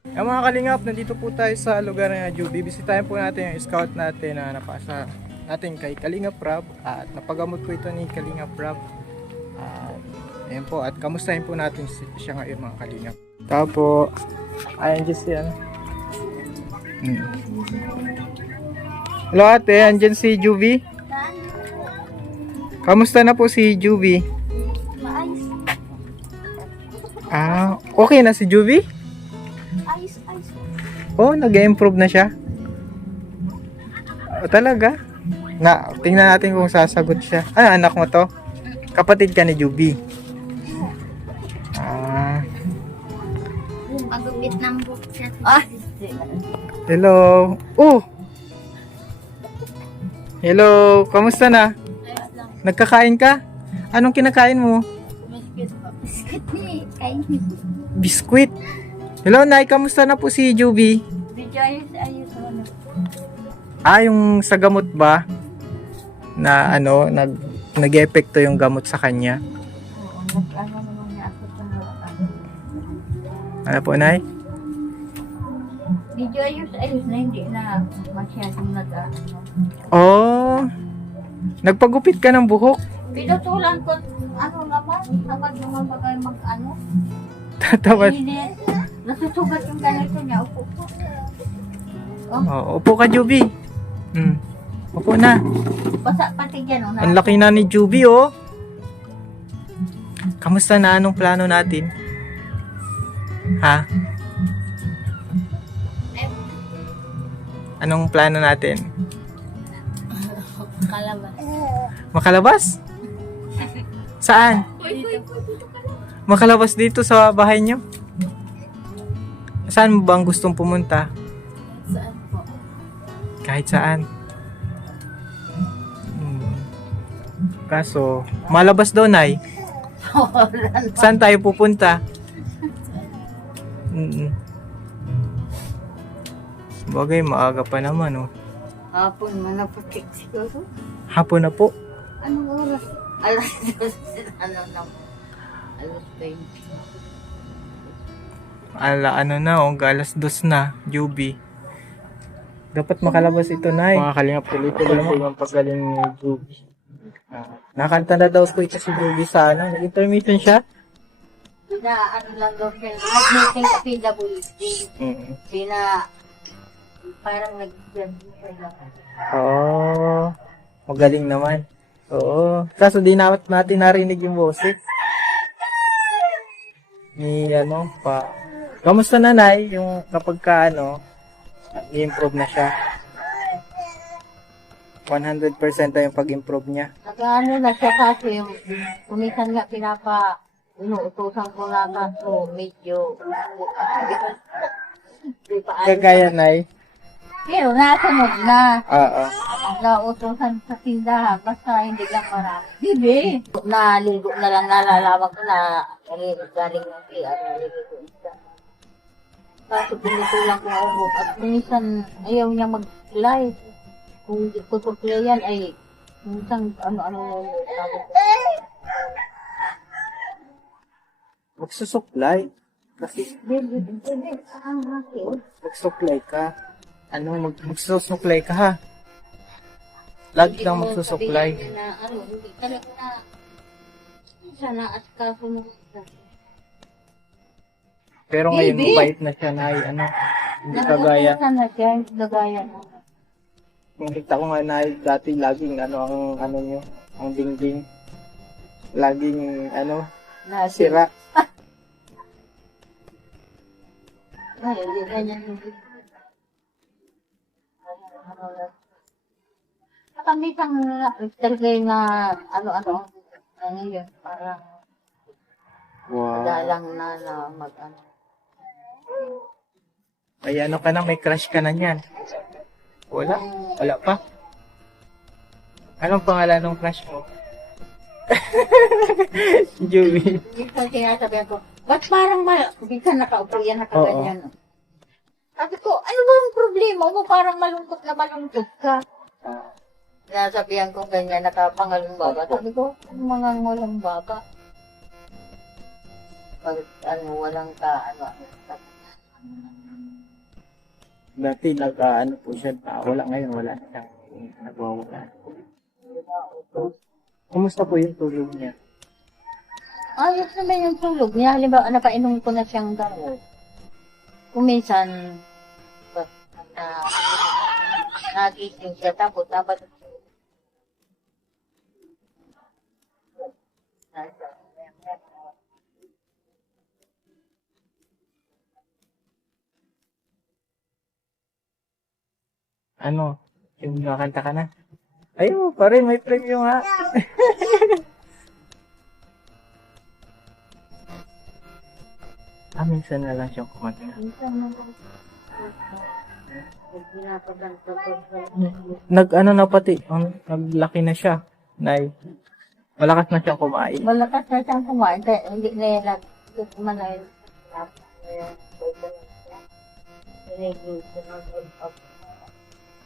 Yung mga kalingap, nandito po tayo sa lugar na Juby. Bisitahin po natin yung scout natin na napasa natin kay Kalingap Rob. At napagamot po ito ni Kalingap Rob. At ayan po, at kamustahin po natin siya ngayon mga kalingap. Tao po, ayan dyan si ano. Hello ate, andyan si Juby. Kamusta na po si Juby? Maayos. Ah, okay na si Juby? Ayos. Oh, nag-improve na siya. Oh, talaga? Na, tingnan natin kung sasagot siya. Ah, anak mo to? Kapatid ka ni Juby. Ah, Magupit ng book siya. Ah! hello. Oh! Hello, kamusta na? Ayos lang. Nagkakain ka? Anong kinakain mo? Biscuit pa. Biscuit ni. Kain ni. Biskwit. Hello, Nay, kamusta na po si Juby? Video ayos. Ano? Ah, yung sa gamot ba? Na ano, nag-epekto yung gamot sa kanya. Oo, nag-ano naman niya ako sa ano. Ano po, Nay? Video ayos na hindi na masyadong nag-ano. Oh, nagpagupit ka ng buhok? Pinutulan ko, ano naman, kapag naman bagay mag-ano. Tatawad. Hindi, nasusugat yung ganito niya. Upo po. Oh, upo ka, Juby. Upo na. Basa pati dyan. Oh, Ang laki na ni Juby, oh. Kamusta na? Anong plano natin? Ha? Anong plano natin? Kalaban. Makalabas? Saan? Makalabas dito sa bahay nyo? Saan mo bang gustong pumunta? Saan po? Kahit saan. Kaso, malabas daw, Nay. Saan tayo pupunta? Bagay, maaga pa naman, oh. Hapon mo na po siguro. Hapon na po. Anong oras? Alas 12. Ano na? Alas 20. Ano na, oh, alas 2 na, Juby. Dapat makalabas ito, Nay. Mga kalingap, tuloy-tuloy po yung paggaling ni Juby. Nakanta na daw po ito si Juby sa ano. Nag-intermission siya? Pina, ano lang daw siya. Nag-meeting sa PWD. Pina, parang nag-meeting siya. Oo. Magaling naman. Oo. Kaso di natin narinig yung boses. Ni ano pa. Kamusta na, Nay? Yung kapag ka ano, i-improve na siya. 100% na yung pag-improve niya. Nag-ano na siya kasi yung kumisan nga inuutosan ko na kaso medyo di pa Kagaya, Nay. pero nasunod na. Oo. Nautusan sa tindahan, basta hindi lang marami. Bibi! Naligo na lang nalalaman ko na galing ng PR, naligo ko isa. Kaso pinitulang ko ang ubo at minsan ayaw niya mag-live. Kung tutuklay yan ay minsan ano-ano sabi ko. Magsusuklay. Kasi Bibi, ang hakin. magsusuklay ka. Ano, magsusuklay ka, ha? Lagi kang magsusuklay. Sabihin niya na, hindi talaga na sana at kaso mo. Pero ngayon, Baby! mabait na siya, Nay. Ano, hindi kagaya. Nautusan na siya, gagaya na. Nakita ko nga, Nay, dati laging, ang ano nyo, ang dingding. Laging, sira. Ngayon, di ganyan yung Nakamisang talaga na ano-ano yun, parang Wow. dalang na mag-ano. Ay, ano ka na, may crush ka na niyan. Wala? Wala pa? Anong pangalan ng crush mo? Juby. Minsan sinasabihan ko, ba't parang minsan nakaupo yan, nakaganyan. Sabi ko, ano ba yung problema mo? Parang malungkot na malungkot ka. Sinasabihan ko ganyan, nakapangalong baba. Sabi ko, ano mga walang baba? Pag walang ka, Dati ano po siya, wala ngayon, wala na siyang nagwawala. Kumusta po yung tulog niya? Ayos naman yung tulog niya. Halimbawa, napainom ko na siyang gamot. Kung minsan, na nagising siya, tapos dapat Ano? Yung nakanta ka na? Ayun, pare, may premyo nga. Minsan na lang siyang kumanta. minsan na pinapaganto ko. Nag-ano na pati, naglaki na siya. Nay, malakas na siyang kumain. Malakas na siyang kumain, kaya hindi na yan nagkukumanay.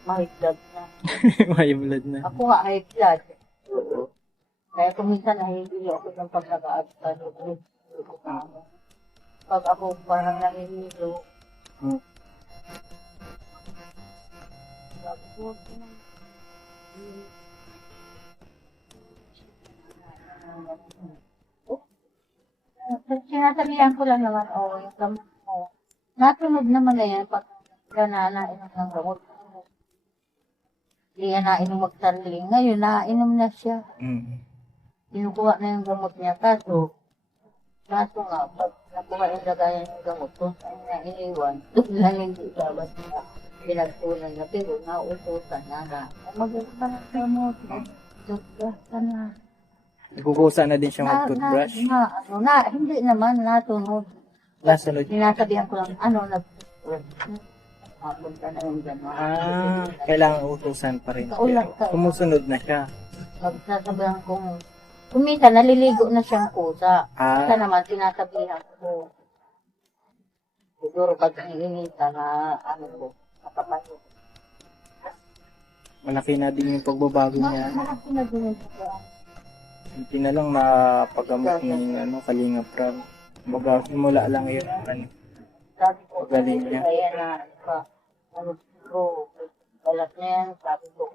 May blood na. May blood na. Ako nga high blood. Kaya kung minsan nahihili ako ng pagkakaagtano. Pag ako parang nahihilo, Hmm. sabi ko, sinasabihan ko lang naman, yung gamot mo. Natunog naman na yan pag nainom ng gamot. Hindi yan nainom magsaling. Ngayon, nainom na siya. Mm. Kinukuha na yung gamot niya. Kaso nga, pag nakuha yung lagayan yung gamot, kung saan na iniwan, doon lang hindi dapat na pinagtunan na. Pero nauutusan na. Mag-ito ka ng gamot. Toothbrush ka na. Nagkukusa na din siya mag-toothbrush. Hindi naman, natunod. Nasunod. Sinasabihan ko lang, nag-toothbrush. Mapunta na yung gano'n. Kailangan utusan pa rin. Kaulang ka. Sumusunod na siya. Magsasabihan kong, kumita, naliligo na siyang kusa. Isa naman, sinasabihan ko. Siguro pag iinita na, nakapasok. Malaki na din yung pagbabago niya. Malaki na din yung pagbabago. Hindi na lang napagamot ng Kalinga Prab. Baga, simula lang yun. Sabi ko, Galing niya. kaya na, balat na yan, sabi ko,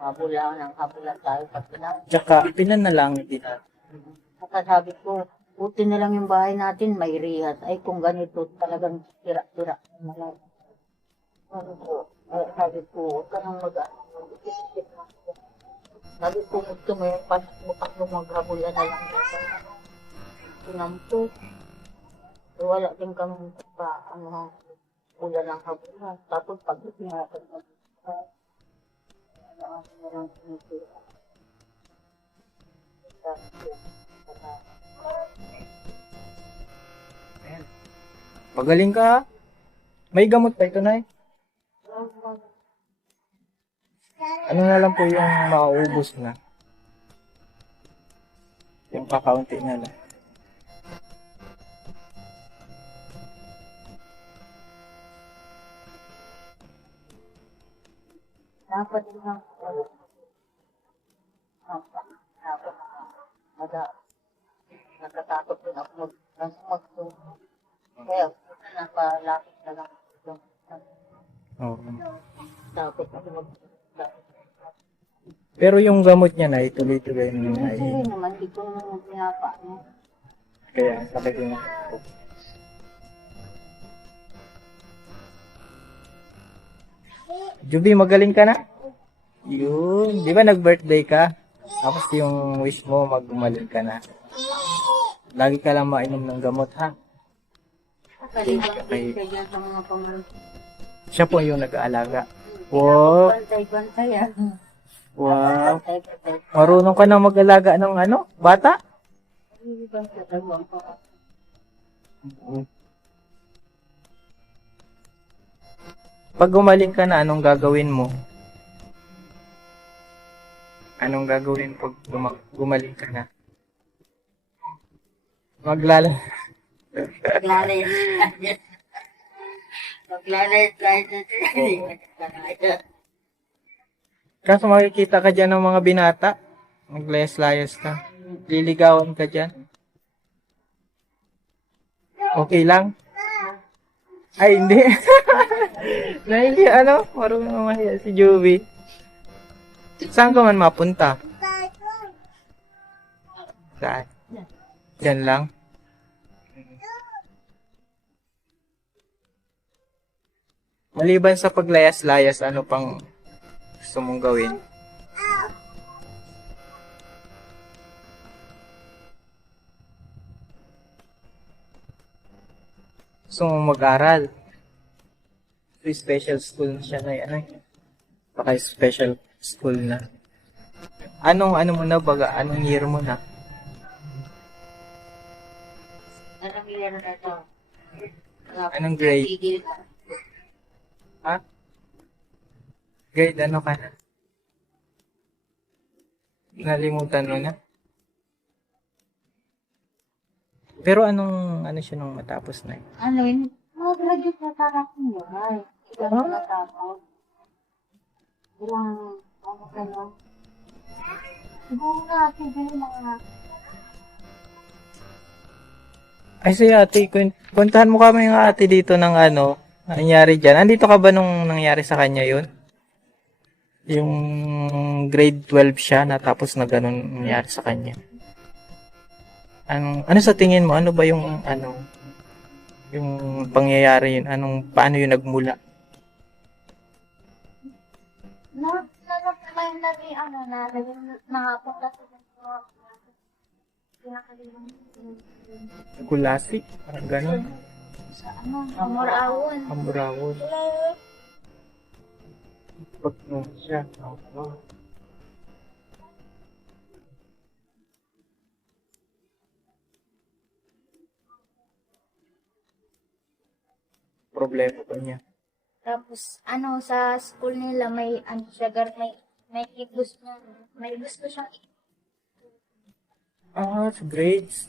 habulan tayo pag pinang. Tsaka, pinanalangin din. Saka sabi ko, buti na lang yung bahay natin, may rihas. Ay, kung ganito, talagang tira-tira. Sabi ko, huwag ka nang mag-isip. Sabi ko, gusto mo yung pasok mo maghabulan na lang. Tinampo. Wala din kami ulan ng habulan. Tapos pag-isip natin, Magaling ka ha? May gamot pa ito, Nay? Ano na lang po yung mauubos na? Yung kakaunti na lang. dapat lang nakatakot din ako magsunod. Kaya napalapit na lang ako. Oo. Takot ako Pero yung gamot niya, Nay, tuloy-tuloy na yun, Nay. Hindi naman, hindi ko naman pinapaano. Kaya sabi ko na. Juby, magaling ka na? Yun. Di ba nag-birthday ka? Tapos yung wish mo, mag-gumaling ka na. Lagi ka lang mainom ng gamot, ha? Kaya sa mga pamilya. Siya po yung nag-aalaga. Wow. Bantay-bantay Wow. Bantay-bantay. Marunong ka na mag-alaga ng bata? Pag gumaling ka na, anong gagawin mo? Anong gagawin pag gumaling ka na? Maglalay Kaso makikita ka dyan ng mga binata. Maglayas-layas ka. Liligawan ka dyan. Okay lang? Ay, hindi. Nahihiya, ano? Marunong mahiya si Joby. Saan ka man mapunta? Saan? Yan lang? Maliban sa paglayas-layas, ano pang gusto mong gawin? Gusto mong mag-aral? So, special school na siya na ano eh. Baka special school na. Ano mo na baga? Anong year mo na? Anong year na to? Anong grade? Tigil na. Ha? Grade ano ka na? Nalimutan mo na? Pero ano siya nung matapos na eh? Ano yun? Mag-graduate na tarap mo. Ay, ikaw na matapos. Ilang, ano ka na? Siguro natin din mga... Ay, si ate, puntahan mo kami ng ate dito ng ano, nangyari dyan. Andito ka ba nung nangyari sa kanya yun? Yung grade 12 siya, natapos na ganun nangyari sa kanya. Ano sa tingin mo? Ano ba yung yung pangyayari yun? Paano yun nagmula? Nagpapalay na rin, nakapunta sa mga pinakalimang Kulasi? Parang ganun. sa Amorawon. Amurawon. Pag siya. Oh. Problema pa niya. Tapos, sa school nila, may, sugar, may ibus na, may ibus ko siyang Sa grades.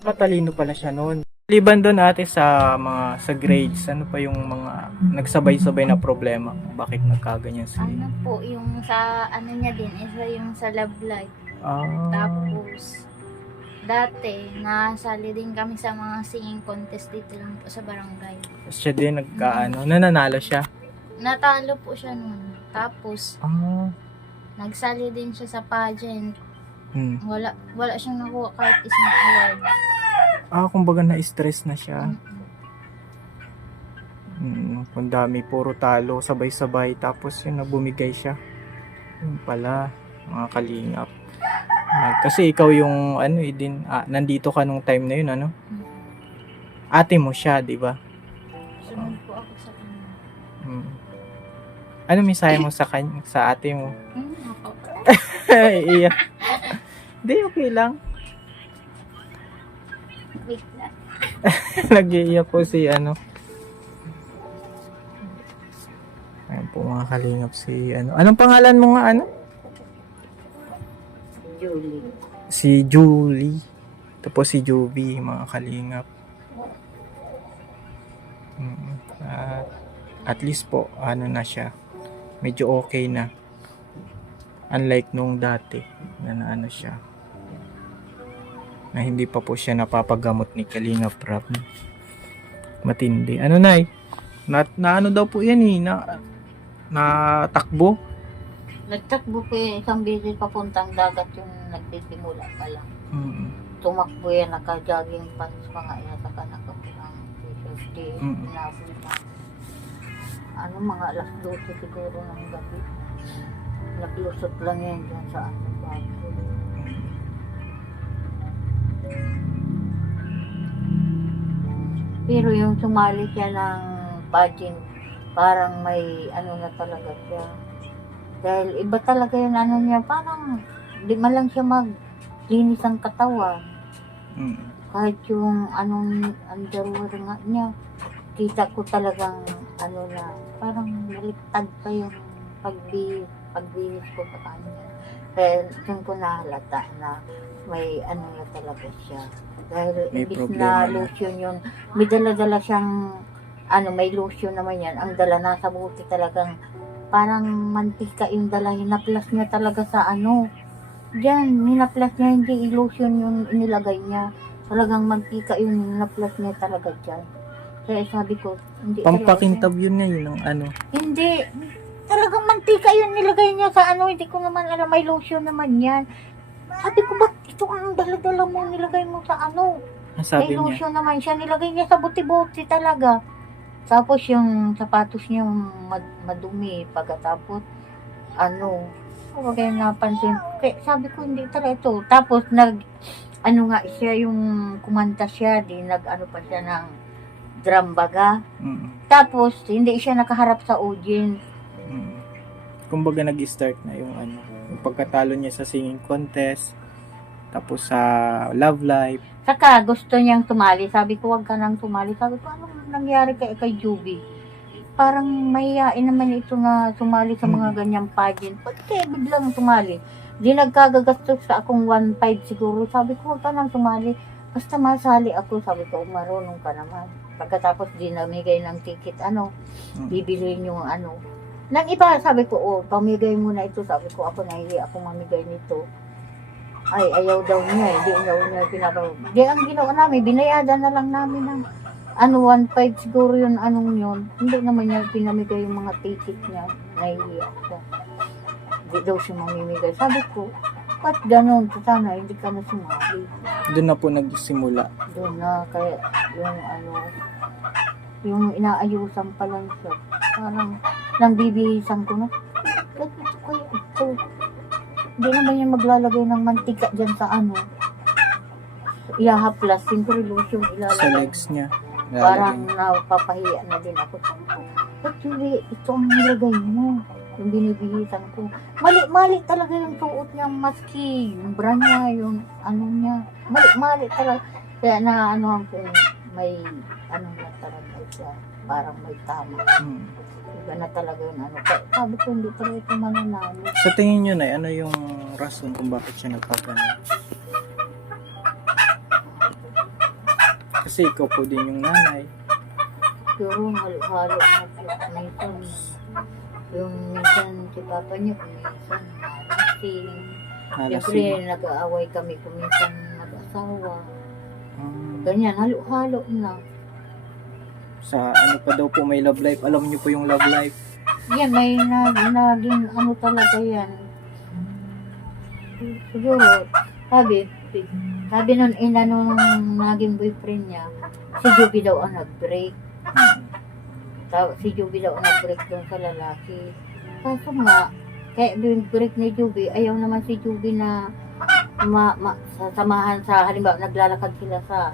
Matalino pala siya noon. Liban doon ate sa sa grades, ano pa yung mga nagsabay-sabay na problema? Bakit nagkaganyan si... po, yung sa, niya din, isa yung sa love life. Ah, Tapos, dati, nasali din kami sa mga singing contest dito lang po sa barangay. siya din nananalo siya. Natalo po siya nun. Tapos, Ah, nagsali din siya sa pageant. hmm. Wala siyang nakuha kahit isang award. Kumbaga na-stress na siya. Ang dami, puro talo, sabay-sabay. Tapos yun, bumigay siya. Yun pala, mga kalingap. Kasi ikaw yung, nandito ka nung time na yun, ano? Ate mo siya, di ba? Sunod po ako sa kanya. Ano mensahe mo sa ate mo? Ako. Iya. Hindi, okay lang. Wait lang. Nag-iiyak po si Ayan po mga kalingap si Anong pangalan mo nga Julie. Si Julie. Ito po si Joby, mga kalingap. At least po, na siya. Medyo okay na. Unlike nung dati, na siya. Na hindi pa po siya napapagamot ni Kalingap Rab. Matindi. Nay? Na daw po yan natakbo. Nagtakbo po yun. Isang bisis papuntang dagat yung nagtisimula pa lang. Tumakbo yan, naka-jogging pants pa nga yata ka nakapulang safety. Inabot na. Mga alas 12 siguro ng gabi. Naglusot lang yan dyan sa bago. Pero yung sumali siya ng pageant, parang may na talaga siya. Dahil iba talaga yung niya, parang di man lang siya maglinis ang katawan. Kahit yung underwear nga niya, kita ko talagang parang baliktad pa yung pagbihis ko sa kanya. Kaya doon ko nahalata na may na talaga siya. Dahil May ibig problema na na. lotion yun, may dala-dala siyang, may lotion naman yan. Ang dala nasa buti talagang, parang mantika yung dala. Hinaplas niya talaga sa diyan, hinaplas niya, hindi lotion yung inilagay niya. Talagang magkika yung naplas niya talaga dyan. Kaya sabi ko, hindi Pampakintab yun ngayon ng ano. Hindi. Talagang mantika yun nilagay niya sa ano, hindi ko naman alam, may lotion naman yan. Sabi ko, ba't ito ang dala-dala mo, nilagay mo sa ano? Ang sabi May niya. lotion naman siya, nilagay niya sa buti-buti talaga. Tapos yung sapatos niya madumi, pagkatapos, ano, wala kayo napansin. Kaya sabi ko, hindi talaga ito. Tapos ano nga siya, yung kumanta siya, di nag-ano pa siya ng drum baga. Tapos, hindi siya nakaharap sa audience. Kumbaga nag-start na yung ano, yung pagkatalo niya sa singing contest, tapos sa Love Life. Saka, gusto niyang tumali. Sabi ko, wag ka nang tumali. Sabi ko, anong nangyari kay Juby? Parang mahihain naman ito na sumali sa mga ganyang pageant. Ba't kaya biglang tumali? Di nagkagagastos sa akong 1.5 siguro. Sabi ko, wag ka nang tumali. Basta masali ako. Sabi ko, marunong ka naman. Pagkatapos di namigay ng ticket, bibiliin yung ano. Nang iba, sabi ko, pamigay mo na ito. Sabi ko, ako nahihi ako mamigay nito. Ay, ayaw daw niya, hindi daw niya pinapagawa. Di, ang ginawa namin, binayada na lang namin ng 1.5 siguro yun, yun. Hindi naman niya pinamigay yung mga ticket niya. Nahihiya siya. Hindi daw siya mamimigay. Sabi ko, ba't ganun? Sana hindi ka na sumali. Doon na po nagsimula. Doon na, kaya yung inaayusan pa lang siya. Parang nang bibihisan ko na, ito kaya ito. Hindi naman yan maglalagay ng mantika dyan sa ano. Ihahaplas, siyempre lotion ilalagay. Sa legs niya. Parang napapahiya na din ako. Ba't hindi ito ang nilagay mo? Yung binibihisan ko. Mali talaga yung suot niya, maski, yung bra niya, yung ano niya. Mali talaga. Kaya na ko, may na talaga siya. Parang may tama. Iba na talaga yung ano. Kaya sabi ko, hindi talaga ito mananalo. Sa tingin niyo na, ano yung rason kung bakit siya nagkaganon? Kasi ikaw po din yung nanay. Siguro halo-halo na siya. Minsan, yung minsan si papa niya, minsan malasing. Siyempre, nag-aaway kami kung minsan mag-asawa. Ganyan, halo-halo na. Sa ano pa daw po may Love Life. Alam niyo po yung Love Life. Yan, may naging ano talaga yan. Siguro, sabi nun nung naging boyfriend niya, si Juby daw ang nag-break. Si Juby daw ang nag-break doon sa lalaki. Kaso nga, kaya yung break ni Juby, ayaw naman si Juby na sasamahan sa, halimbawa, naglalakad sila sa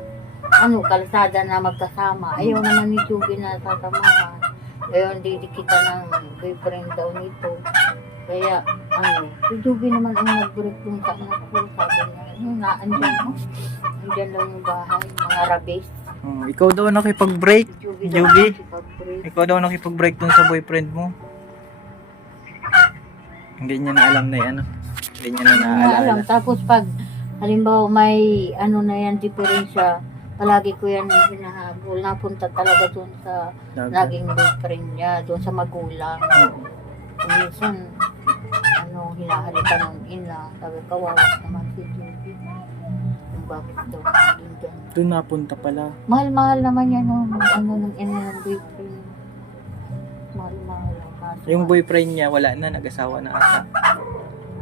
kalsada na magkasama. Ayaw naman ni Juby na sasamahan. Ayaw hindi kita ng boyfriend daw nito. Kaya, si Juby naman ang nag-break dun sa anak ko. Sabi niya, andyan daw yung bahay, mga rabes. Ikaw daw nakipag-break, Juby. Ikaw daw nakipag-break dun sa boyfriend mo. Hindi niya na alam na yan. Hindi niya na naaalala. Tapos pag, halimbawa may na yan, diferensya, palagi ko yan hinahabol. Napunta talaga dun sa naging boyfriend niya, dun sa magulang. Minsan, hinahalikan ng ina. Sabi, kawawa naman si Judy. Yung bakit daw naging ganun. Doon napunta pala. Mahal-mahal naman yan, ng ina ng boyfriend. Mahal-mahal. Yung boyfriend niya, wala na, nag-asawa na ata.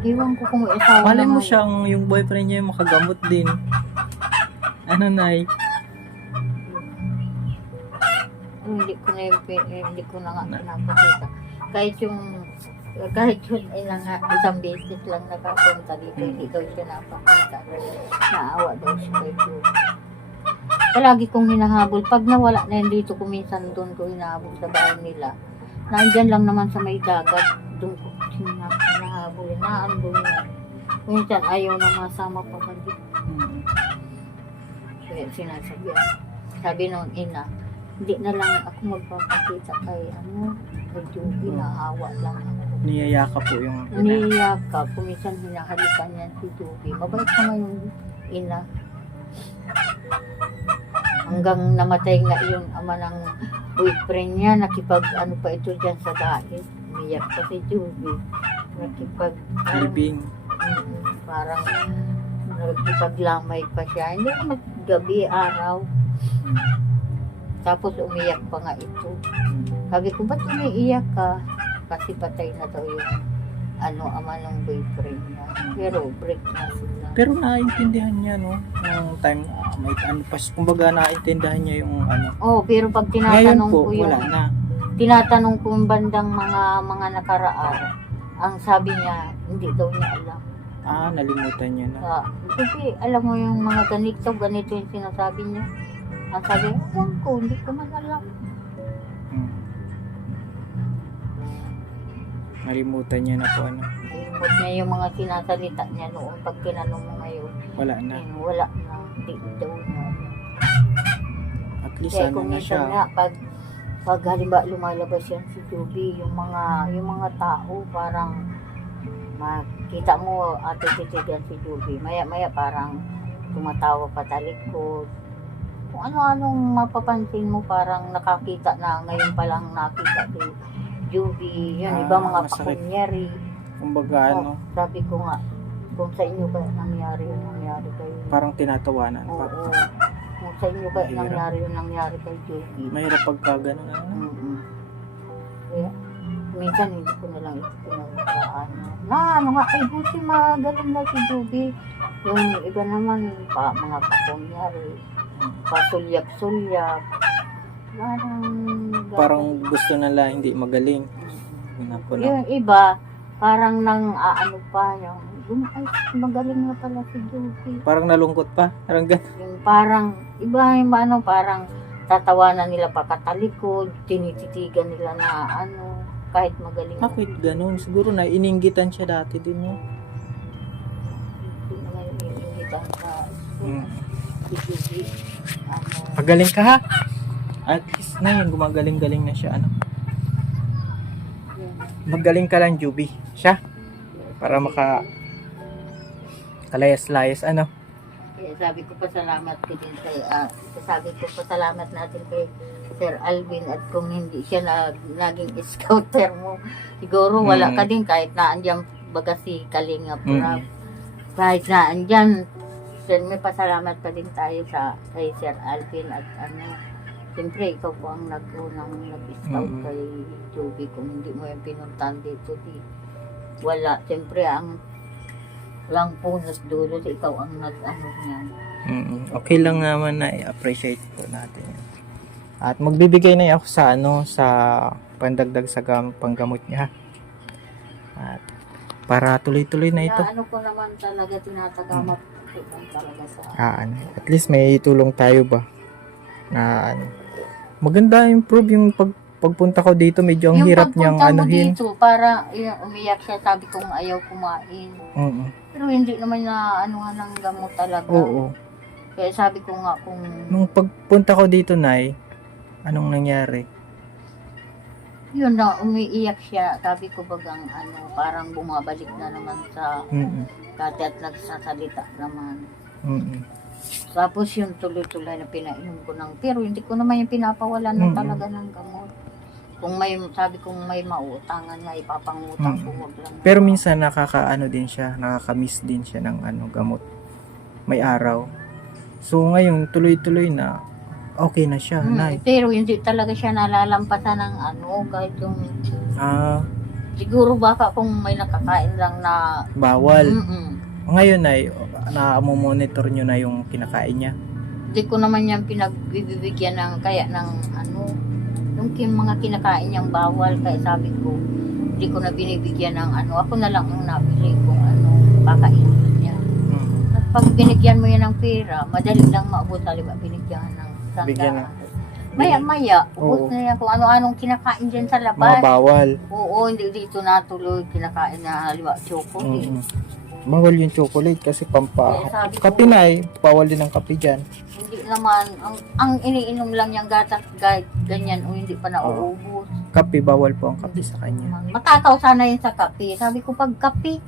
Iwan ko kung may asawa Malay mo naman. siyang yung boyfriend niya yung makagamot din. Ano, Nay? Hindi ko na nga pinapakita. Kahit yun ay isang beses lang nakapunta dito, hindi daw siya napakita. Naawa daw siya kay Judy. Palagi kong hinahabol. Pag nawala na yun dito, kuminsan doon ko hinahabol sa bahay nila. Nandyan lang naman sa may dagat, doon ko hinahabol. Naandun niya. Kuminsan ayaw na masama pa ba dito. Kaya sinasabihan. Sabi nung ina, hindi na lang ako magpapakita kay Judy, naawa lang ako. Niyayaka po yung ina. Niyayaka, kuminsan hinahalikan niyan si Judy. Mabait naman yung ina. Hanggang namatay nga yung ama ng boyfriend niya, nakipag pa ito dyan sa dahil. Umiyak pa si Judy. Nakipag Living. Parang Nagkipaglamay pa siya. Hindi naman gabi, araw. Tapos umiyak pa nga ito. Sabi ko, ba't umiiyak ka? Kasi patay na daw yung ama ng boyfriend niya. Pero break na sila. Pero naiintindihan niya, no? Yung time, may kumbaga naiintindihan niya yung Pero pag Ngayon tinatanong po, ko yung wala na. tinatanong ko yung bandang mga nakaraan, ang sabi niya, hindi daw niya alam. Nalimutan niya na. Kasi alam mo yung mga ganito yung sinasabi niya. Ang sabi, alam ko, hindi ko man alam. Nalimutan niya na po Limot niya yung mga sinasalita niya noon pag tinanong mo ngayon. Wala na. Wala na, hindi daw niya alam. At least Kaya na kung siya. minsan nga, pag halimbawa lumalabas yan si Juby, yung mga tao parang makita mo titigan si Juby. Maya parang tumatawa pa talikod. Kung ano-anong mapapansin mo parang nakakita na ngayon pa lang nakita si Juby. Yun, iba mga masakit. pakunyari. Kumbaga Sabi ko nga, kung sa inyo ba nangyari kayo. parang tinatawanan Oo. pa. Kung sa inyo ba Mahirap. nangyari kay Juby. Mahirap pagka ganun. Kaya, minsan hindi ko na lang ito pinagkaan. Ay buti magaling na si Juby. Yung iba naman, mga kapunyari, pasulyap-sulyap. Parang gusto nila hindi magaling. Yung iba, parang pa, ay, magaling na pala si Juby. Parang nalungkot pa. Parang ganun. Yung parang, iba yung parang tatawanan nila pakatalikod, tinititigan nila na kahit magaling. Bakit ganun? Siguro na ininggitan siya dati din. No? Hindi naman yung initan sa si Juby. Magaling ka ha? At least na yun, gumagaling-galing na siya. Magaling ka lang, Juby. Siya. Para kalayas-layas. Kaya sabi ko pasalamat ko din pasalamat natin kay Sir Alvin at kung hindi siya naging scouter mo, siguro wala ka din kahit na andyan baga si Kalinga Prab. Kahit na andyan, may pasalamat pa din tayo kay Sir Alvin at siyempre ikaw po ang nag-scout kay Juby. Kung hindi mo yung pinuntan dito, wala. Siyempre ang lang punot dulo, ikaw ang niyan. Okay lang naman na i-appreciate po natin. At magbibigay na ako sa pandagdag sa panggamot niya. At para tuloy-tuloy na ito. Kaya ko naman talaga tinatagamat ko talaga sa At least may tulong tayo ba? Na maganda improve yung pagpunta ko dito, medyo ang hirap niyang anuhin. Dito, para umiyak siya, sabi kong ayaw kumain. Pero hindi naman na anuhan ng gamot talaga. Oo. Kaya sabi ko nga kung... Nung pagpunta ko dito, Nay, anong nangyari? Yun na, umiiyak siya. Sabi ko bagang parang bumabalik na naman sa dati at nagsasalita naman. Tapos yung tuloy-tuloy na pinainom ko pero hindi ko naman yung pinapawalan ng talaga ng gamot. Kung sabi kong may mautangan nga, ipapangutang ko lang. Pero minsan din siya, nakakamiss din siya ng gamot. May araw. So ngayon, tuloy-tuloy na, okay na siya, Nay. Pero hindi talaga siya nalalampasan ng kahit yung... siguro baka kung may nakakain lang na... Bawal. Ngayon, Nay, na-monitor nyo na yung kinakain niya? Hindi ko naman yan pinagbibigyan ng yung mga kinakain niyang bawal. Kaya sabi ko, hindi ko na binibigyan ng ako na lang ang nabili kung kakainin niya. At pag binigyan mo yan ng pera, madali lang maubos. Halimbawa, binigyan ng sandaan. Maya-maya, ubos na yan kung ano-anong kinakain dyan sa labas. Mga bawal. Oo, hindi dito natuloy kinakain na halimbawa chocolate. Bawal yung chocolate kasi kape na bawal din ang kape dyan. Hindi naman, ang iniinom lang yung gatas ganyan o hindi pa nauubos. Kape, bawal po ang kape sa kanya. Matakaw sana yun sa kape. Sabi ko pag kape,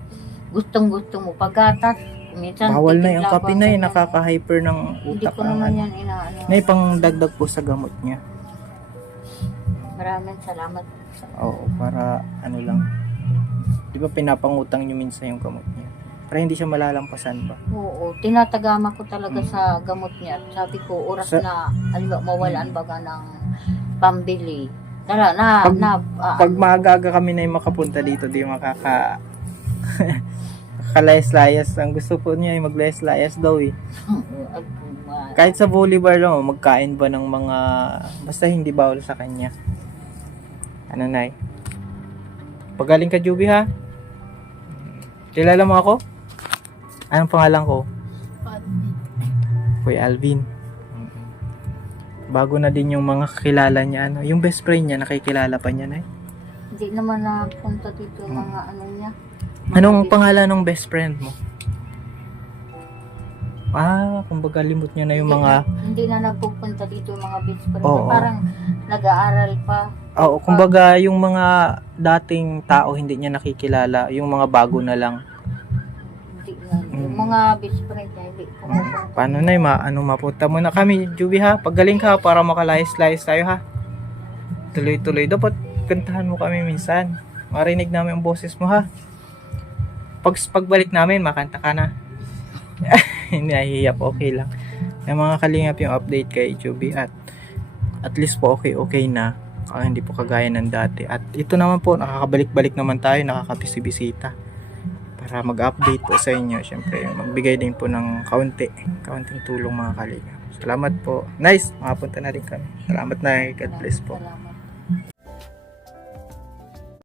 gustong-gusto mo. Pag gatas, minsan bawal na yung kape na nakaka-hyper ng hindi utak. ko naman yan inaano. Na pang dagdag po sa gamot niya. Maraming salamat. Oo, para lang. Di ba pinapangutang niyo minsan yung gamot niya? para hindi siya malalampasan pa. Oo, tinatagama ko talaga sa gamot niya. At sabi ko, oras Sa- na, alam mawalaan baga ng pambili. Tara, Pag maagaga kami na yung makapunta dito, di kalayas-layas. Ang gusto po niya ay maglayas-layas daw eh. Kahit sa Bolivar lang, magkain ba ng mga, basta hindi bawal sa kanya. Ano, Nay? Pagaling ka, Juby, ha? Kilala mo ako? Anong pangalan ko? Kuya Alvin. Bago na din yung mga kakilala niya. Ano, yung best friend niya, nakikilala pa niya, Nay? Hindi naman napunta dito yung mga ano niya. Anong pangalan ng best friend mo? Kumbaga limot niya na yung mga... Hindi na nagpupunta dito yung mga best friend. Oo. Parang nag-aaral pa. Oo, kumbaga yung mga dating tao hindi niya nakikilala, yung mga bago na lang. Hindi na. Yung mga best friend niya, hindi pumupunta. Paano na mapunta muna kami, Juby, ha? Paggaling ka para makalayas-layas tayo, ha? Tuloy-tuloy. Dapat kantahan mo kami minsan. Marinig namin ang boses mo, ha? Pagbalik namin, makanta ka na. Hindi nahihiyap, okay lang. Yung mga kalingap yung update kay Juby at least po okay na. Hindi po kagaya ng dati. At ito naman po, nakakabalik-balik naman tayo, nakakabisibisita. Para mag-update po sa inyo. Siyempre, magbigay din po ng kaunting tulong mga kalingap. Salamat po. Nice, makapunta na rin kami. Salamat na, God bless po. Salamat.